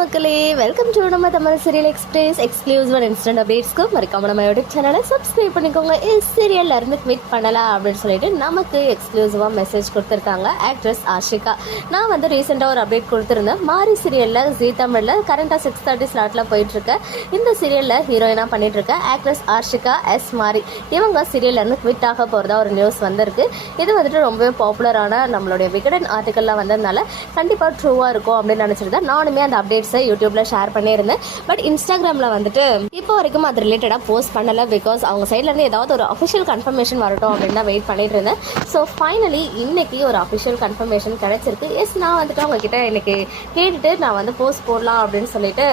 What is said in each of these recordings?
மக்களே welcome to நம்ம Tamil serial express exclusive and instant அப்டேட்ஸ்க்கு மறக்காம நம்ம யூடியூப் சேனலை சப்ஸ்கிரைப் பண்ணிக்கோங்க. சீரியல்ல இருந்து குவிட் பண்ணலாம் அப்படின்னு சொல்லிட்டு நமக்கு எக்ஸ்க்ளூசிவாக மெசேஜ் கொடுத்துருக்காங்க ஆக்ட்ரஸ் ஆஷிகா. நான் வந்து ரீசெண்டாக ஒரு அப்டேட் கொடுத்துருந்தேன். மாரி சீரியலில் ஜீ தமிழில் கரண்டாக சிக்ஸ் தேர்ட்டி ஸ்லாட்டில் போயிட்டுருக்கேன் இந்த சீரியலில் ஹீரோயினாக பண்ணிட்டு ஆக்ட்ரஸ் ஆஷிகா எஸ் மாரி. இவங்க சீரியல்ல இருந்து குவிட் ஆக போகிறதா ஒரு நியூஸ் வந்திருக்கு. இது வந்துட்டு ரொம்பவே பாப்புலரான நம்மளுடைய விகடன் ஆர்டிக்கல்லாம் வந்ததுனால கண்டிப்பாக ட்ரூவாக இருக்கும் அப்படின்னு நினச்சிருந்தேன் நானுமே அந்த அப்டேட்ஸ் யூடியூப்ல ஷேர் பண்ணியிருந்தேன். பட் இன்ஸ்டாகிராமில் வந்துட்டு இப்போ வரைக்கும் அது ரிலேட்டடாக போஸ்ட் பண்ணலை பிகாஸ் அவங்க சைட்லேருந்து ஏதாவது ஒரு அஃபிஷியல் கன்ஃபர்மேஷன் வரட்டும் அப்படின்னு தான் வெயிட் பண்ணிட்டு இருந்தேன். ஸோ ஃபைனலி இன்னைக்கு ஒரு அஃபிஷியல் கன்ஃபர்மேஷன் கிடைச்சிருக்கு. எஸ் நான் வந்துட்டு அவங்க கிட்ட இன்னைக்கு கேட்டுட்டு நான் வந்து போஸ்ட் போடலாம் அப்படின்னு சொல்லிட்டு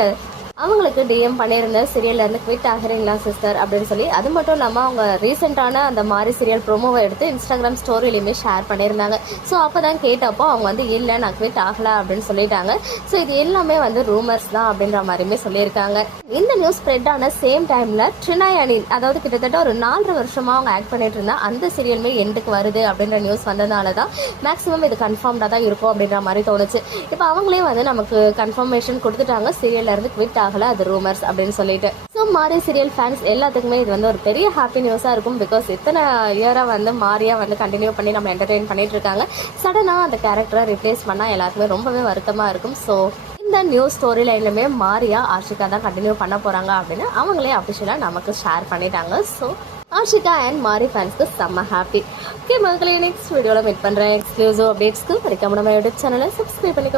அவங்களுக்கு டிஎம் பண்ணியிருந்தேன் சீரியல்ல இருந்து குவிட் ஆகிறீங்களா சிஸ்டர் அப்படின்னு சொல்லி. அது மட்டும் இல்லாமல் அவங்க ரீசெண்டான அந்த மாதிரி சீரியல் ப்ரோமோவை எடுத்து இன்ஸ்டாகிராம் ஸ்டோரியிலையுமே ஷேர் பண்ணியிருந்தாங்க ஸோ அப்போ தான் கேட்டப்போ அவங்க வந்து இல்லை நான் குவிட் ஆகலை அப்படின்னு சொல்லிட்டாங்க. ஸோ இது எல்லாமே வந்து ரூமர்ஸ் தான் அப்படின்ற மாதிரியுமே சொல்லியிருக்காங்க. இந்த நியூஸ் ஸ்ப்ரெட் ஆன சேம் டைமில் ட்ரினாய் அணி அதாவது கிட்டத்தட்ட ஒரு நாலரை வருஷமாக அவங்க ஆக்ட் பண்ணிட்டு இருந்தா அந்த சீரியலுமே எண்டுக்கு வருது அப்படின்ற நியூஸ் வந்ததுனால தான் மேக்ஸிமம் இது கன்ஃபார்ம்டாக தான் இருக்கும் அப்படின்ற மாதிரி தோணுச்சு. இப்போ அவங்களே வந்து நமக்கு கன்ஃபர்மேஷன் கொடுத்துட்டாங்க. சீரியல்ல இருந்து குவிட் ஆகல அது ரூமர்ஸ் அப்படின்னு சொல்லிட்டு. ஸோ மாரி சீரியல் ஃபேன்ஸ் எல்லாத்துக்குமே இது வந்து ஒரு பெரிய ஹாப்பி நியூஸாக இருக்கும் பிகாஸ் இத்தனை இயராக வந்து மாரியா வந்து கண்டினியூ பண்ணி நம்ம என்டர்டெயின் பண்ணிட்டு இருக்காங்க. சடனாக அந்த கேரக்டரை ரிப்ளேஸ் பண்ணால் எல்லாருக்குமே ரொம்பவே வருத்தமாக இருக்கும். ஸோ இந்த நியூஸ் ஸ்டோரி லைன்லுமே மாரியா ஆஷிகா தான் கண்டினியூ பண்ண போகிறாங்க அப்படின்னு அவங்களே அஃபிஷியலாக நமக்கு ஷேர் பண்ணிட்டாங்க. ஸோ ஆஷிகா அண்ட் மாரி ஃபேன்ஸ்க்கு செம்ம ஹாப்பி ஓகே மக்களே நெக்ஸ்ட் வீடியோவில் மீட் பண்ணுறேன் எக்ஸ்க்ளூசிவ் அப்டேட்ஸ்க்கு வரைக்கும் நம்ம யூடியூப் சேனலை சப்ஸ்கிரைப் பண்ணிக்கோ.